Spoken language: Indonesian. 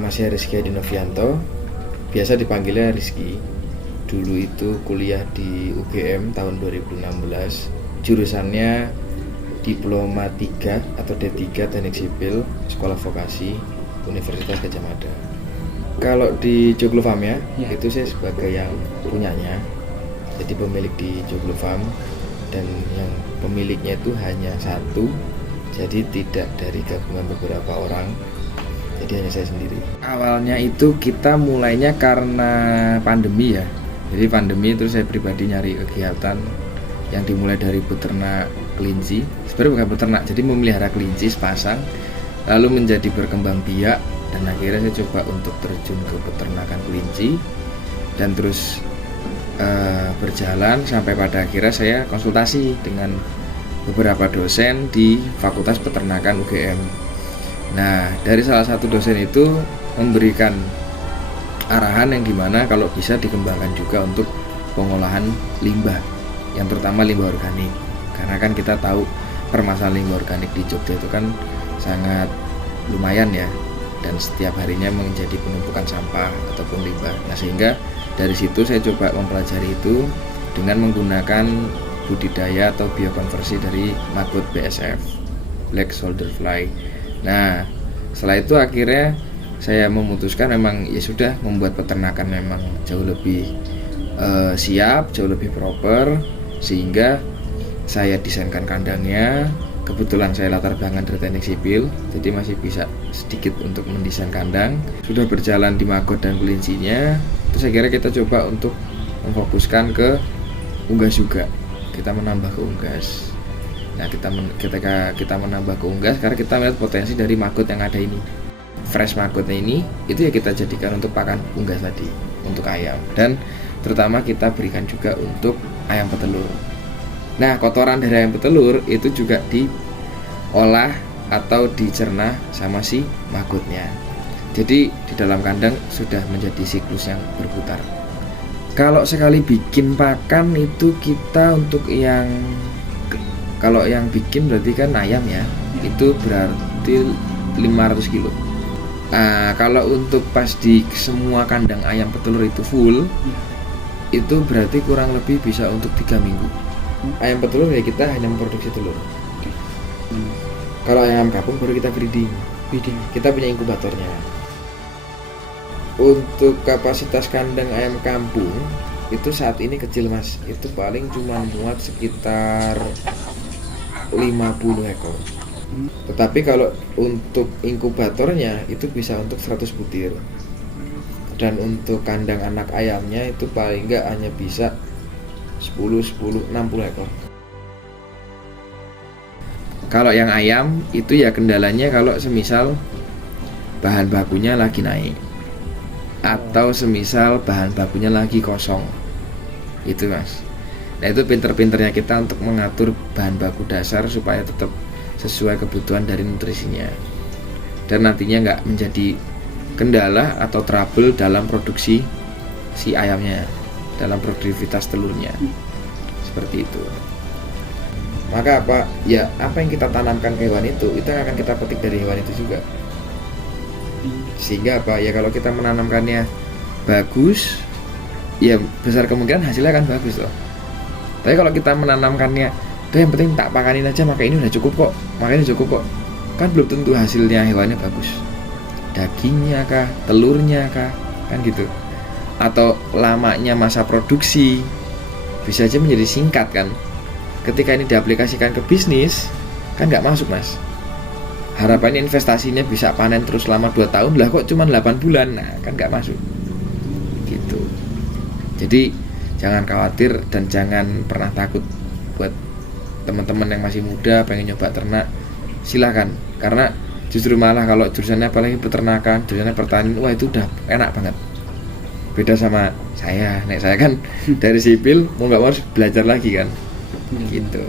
Nama saya Rizky Adi Novianto, biasa dipanggilnya Rizky. Dulu itu kuliah di UGM tahun 2016. Jurusannya Diploma 3 atau D3 Teknik Sipil, Sekolah Vokasi, Universitas Gadjah Mada. Kalau di Joglo Farm ya, itu saya sebagai yang punyanya. Jadi pemilik di Joglo Farm, dan yang pemiliknya itu hanya satu. Jadi tidak dari gabungan beberapa orang. Jadi hanya saya sendiri. Awalnya itu kita mulainya karena pandemi ya. Jadi pandemi terus saya pribadi nyari kegiatan yang dimulai dari peternak kelinci. Sebenarnya bukan peternak, jadi memelihara kelinci sepasang, lalu menjadi berkembang biak, dan akhirnya saya coba untuk terjun ke peternakan kelinci, dan terus berjalan sampai pada akhirnya saya konsultasi dengan beberapa dosen di Fakultas Peternakan UGM. Nah, dari salah satu dosen itu memberikan arahan yang dimana kalau bisa dikembangkan juga untuk pengolahan limbah, yang terutama limbah organik. Karena kan kita tahu permasalahan limbah organik di Jogja itu kan sangat lumayan ya, dan setiap harinya menjadi penumpukan sampah ataupun limbah. Nah, sehingga dari situ saya coba mempelajari itu dengan menggunakan budidaya atau biokonversi dari maggot BSF, Black Soldier Fly. Nah, setelah itu akhirnya saya memutuskan memang ya sudah membuat peternakan memang jauh lebih siap, jauh lebih proper, sehingga saya desainkan kandangnya. Kebetulan saya latar belakang dari teknik sipil, jadi masih bisa sedikit untuk mendesain kandang. Sudah berjalan di maggot dan kelincinya, terus akhirnya kita coba untuk memfokuskan ke unggas juga. Kita menambah ke unggas. Nah, ketika kita menambah ke unggas, karena kita melihat potensi dari maggot yang ada ini, fresh maggotnya ini, itu ya kita jadikan untuk pakan unggas tadi, untuk ayam, dan terutama kita berikan juga untuk ayam petelur. Nah, kotoran dari ayam petelur itu juga diolah atau dicerna sama si maggotnya. Jadi di dalam kandang sudah menjadi siklus yang berputar. Kalau sekali bikin pakan itu kita untuk kalau yang bikin berarti kan ayam ya, itu berarti 500 kilo. Nah, kalau untuk pas di semua kandang ayam petelur itu full, itu berarti kurang lebih bisa untuk 3 minggu. Ayam petelur ya kita hanya memproduksi telur. Kalau ayam kampung baru kita breeding. Kita punya inkubatornya. Untuk kapasitas kandang ayam kampung itu saat ini kecil mas, itu paling cuma muat sekitar 50 ekor. Tetapi kalau untuk inkubatornya itu bisa untuk 100 butir. Dan untuk kandang anak ayamnya itu paling enggak hanya bisa 60 ekor. Kalau yang ayam itu ya kendalanya kalau semisal bahan bakunya lagi naik, atau semisal bahan bakunya lagi kosong. Itu mas. Nah, itu pinter-pinternya kita untuk mengatur bahan baku dasar supaya tetap sesuai kebutuhan dari nutrisinya, dan nantinya nggak menjadi kendala atau trouble dalam produksi si ayamnya, dalam produktivitas telurnya. Seperti itu. Maka apa yang kita tanamkan ke hewan itu yang akan kita petik dari hewan itu juga. Sehingga kalau kita menanamkannya bagus, ya besar kemungkinan hasilnya akan bagus loh. Tapi kalau kita menanamkannya, yang penting tak pakanin aja, maka ini udah cukup kok, kan belum tentu hasilnya hewannya bagus. Dagingnya kah, telurnya kah, kan gitu. Atau lamanya masa produksi bisa aja menjadi singkat kan. Ketika ini diaplikasikan ke bisnis, kan nggak masuk mas. Harapannya investasinya bisa panen terus selama 2 tahun, lah kok cuma 8 bulan, nah kan nggak masuk gitu. Jadi jangan khawatir dan jangan pernah takut. Buat teman-teman yang masih muda pengen nyoba ternak, silakan. Karena justru malah kalau jurusannya apalagi peternakan, jurusannya pertanian, wah itu udah enak banget. Beda sama saya, saya kan dari sipil mau nggak mau harus belajar lagi kan, gitu.